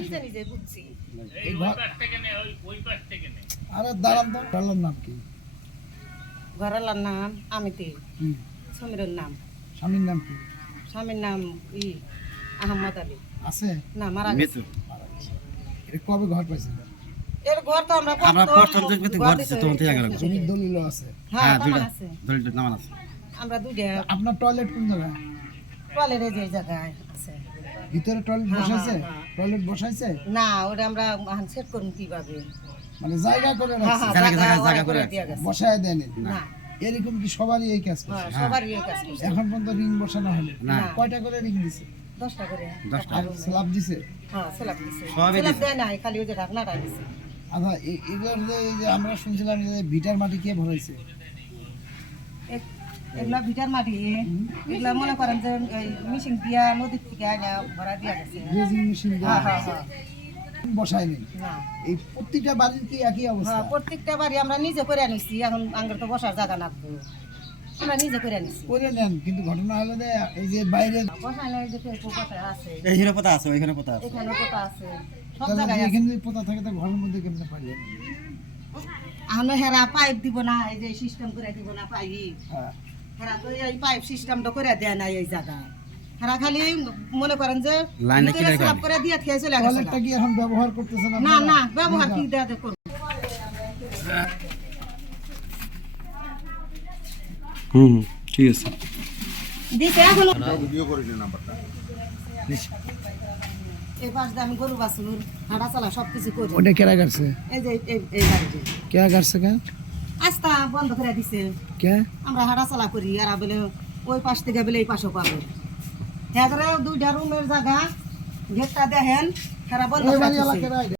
নিজে নিজে বুঝছি। আরে দাঁড়ান তো, ঘরের নাম কি? ঘরের নাম আমিতে, কি সমীরের নাম। স্বামীর নাম কি? স্বামীর নাম আহমদ আলী। আছে না, মারা গেছে। এটা কবে ঘর পাইছে? এর ঘর তো আমরা প্রথম দেখতে ঘর দিছে তখন থেকে আগে জমির দলিল আছে? হ্যাঁ, তামান আছে। দলিল নামান আছে। আমরা দুইটা আপনার টয়লেট কোন জায়গায়? টয়লেট যে জায়গায় আছে। ভিতরে টয়লেট হ্যাঁ, বসাইছে? হ্যাঁ। টয়লেট বসাইছে না, ওটা আমরা সেট করুন কিভাবে। মানে জায়গা করে হ্যাঁ, রাখছে, হ্যাঁ, জায়গা জায়গা করে দিয়ে গেছে। বসায় দেয়নি? না, এরকম কি সবারই এই কাজ করছে? হ্যাঁ, সবারই এই কাজ করছে। এখন পর্যন্ত রিং বসানো হলো না। কয়টা করে রিং দিছে? 10টা করে। 10টা। আর স্ল্যাব দিছে? হ্যাঁ, স্ল্যাব দিছে। সবই স্ল্যাব দিছে। দেয় নাই, খালি ওই যে ঢাকনাটা দিছে। আচ্ছা এগুলোর যে আমরা শুনছিলাম যে ভিটার মাটি কে ভরাইছে? এগুলা ভিটার মাটি, এগুলা মনে করেন যে মিশিং দিয়া নদীর থেকে আইনা ভরা দিয়া গেছে। ড্রেজিং মেশিন হ্যাঁ, হ্যাঁ, হ্যাঁ। বসায়নি? না, এই প্রত্যেকটা বাড়ির কি একই অবস্থা? হ্যাঁ, প্রত্যেকটা বাড়ি আমরা নিজে করে আনিছি। এখন আঙ্গের তো বসার জায়গা লাগবে, আমরা নিজে করে আনিছি। করে নেন, কিন্তু ঘটনা হলো যে এই যে বাইরে বসায় নাই যে ফেসবুক বসায় আছে, এইখানে পোতা আছে, ওইখানে পোতা আছে। এখানে কোথা আছে, সব তাহলে জায়গায় আছে। এখানে যদি পোতা থাকে তো ঘরের মধ্যে কেমনে পাইলেন? আমরা হেরা পাইপ দিব না, এই যে সিস্টেম করে দিব না পাইপ, হ্যাঁ, হেরা তো এই পাইপ সিস্টেমটা করে দেয় না এই জায়গায়। হেরা খালি মনে করেন যে লাইনে ভিতরে কিনে স্ল্যাব করে দিয়ে খেয়ে চলে গেছে। টয়লেটটা কি এখন ব্যবহার করতেছেন না, আপনারা? না, ব্যবহার কি দেওয়া করবো। ঠিক আছে। দিতে এখনো এই পাশ দিয়ে আমি গরু বাছুর হাঁটা চালা সবকিছু করি। ওটা কেরা করছে? এই যে এই বাড়িতে কেরা করছে কেন? আস্তা বন্ধ করে দিছে। কে? আমরা হাঁটা চালা করি, আর বলে ওই পাশ থেকে বলে এই পাশে পাবে। হ্যাঁ, 2টা রুমের জায়গা, গেটটা দেখেন, তারা বন্ধ ওই করে বাড়িওয়ালা দিছে। কেরা এটা?